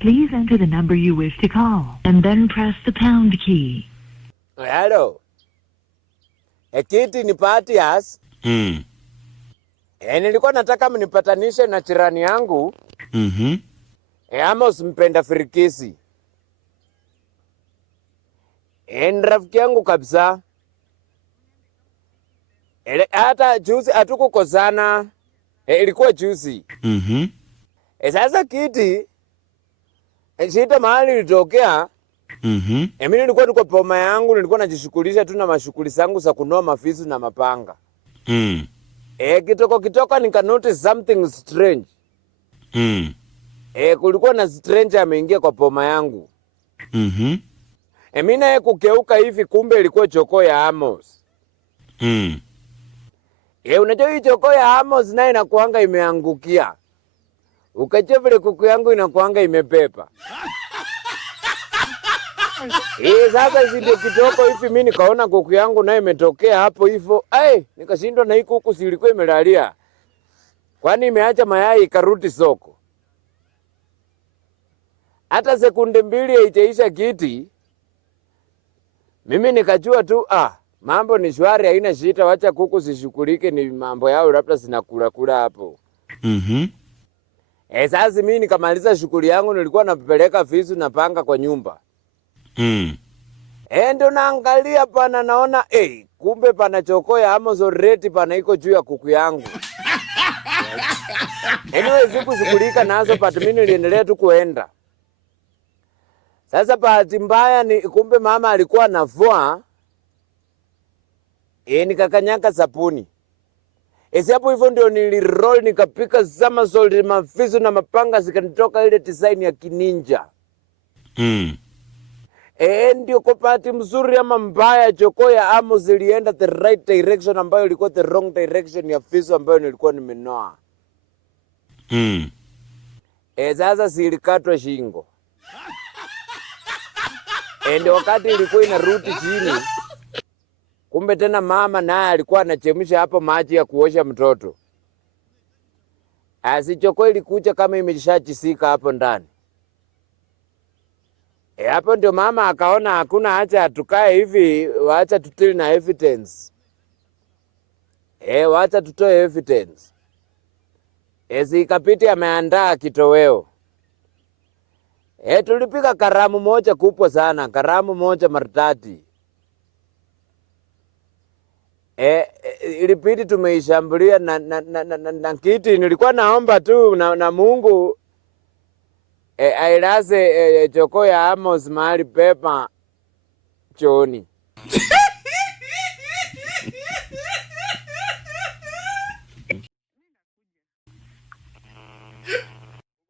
Please enter the number you wish to call and then press the pound key. Hello. Kiti ni Patias. Nilikuwa nataka mnipatanishe na jirani yangu. Amos mpenda firikisi. Ni rafiki yangu kabisa. Hata juzi hatukukosana. Ilikuwa juzi. Sasa Kiti, shida mahali ilitokea. Mimi nilikuwa tuko poma yangu, nilikuwa najishughulisha tu na mashughuli zangu za kunoa mafisu na mapanga. Kitoko nika notice something strange. Kulikuwa na stranger ameingia kwa poma yangu. Mimi naye kukeuka hivi, kumbe ilikuwa choko ya Amos. Unajua hii choko ya Amos naye inakuanga imeangukia. Ukachia vile kuku yangu inakuanga imepepa. Sasa ndio kitoko hivi, mimi nikaona kuku yangu naye imetokea hapo hivyo. Nikashindwa na hii kuku si ilikuwa imelalia. Kwani imeacha mayai ikarudi soko. Hata sekunde mbili haijaisha Kiti. Mimi nikajua tu mambo ni shwari, haina shida, wacha kuku zishughulike, ni mambo yao labda zinakula kula hapo. Sasa mimi nikamaliza shughuli yangu, nilikuwa napeleka visu na panga kwa nyumba. Ndio naangalia pana, naona kumbe pana choko ya Amos already pana iko juu ya kuku yangu. Anyway, sikushughulika nazo, but mimi niliendelea tu kuenda. Sasa bahati mbaya ni kumbe mama alikuwa anafua. Nikakanyaka sapuni. Hapo hivyo ndio niliroll, nikapika somersault, mafisu na mapanga zikanitoka ile design ya kininja. Ndio kwa bahati mzuri ama mbaya, choko ya Amos ilienda the right direction ambayo ilikuwa the wrong direction ya fisu ambayo nilikuwa nimenoa. Sasa silikatwa shingo. Ndio wakati ilikuwa inarudi chini, kumbe tena mama naye alikuwa anachemsha hapo maji ya kuosha mtoto. Choko ilikuja kama imeshachisika hapo ndani. Hapo ndio mama akaona hakuna haja tukae hivi, waacha tutili na evidence. Waacha tutoe evidence. Ikapiti ameandaa kitoweo. Tulipika karamu moja kubwa sana, karamu moja maridadi. Ilipidi tumeishambulia na Kiti, nilikuwa naomba tu na Mungu ailaze choko ya Amos mahali pepa chooni.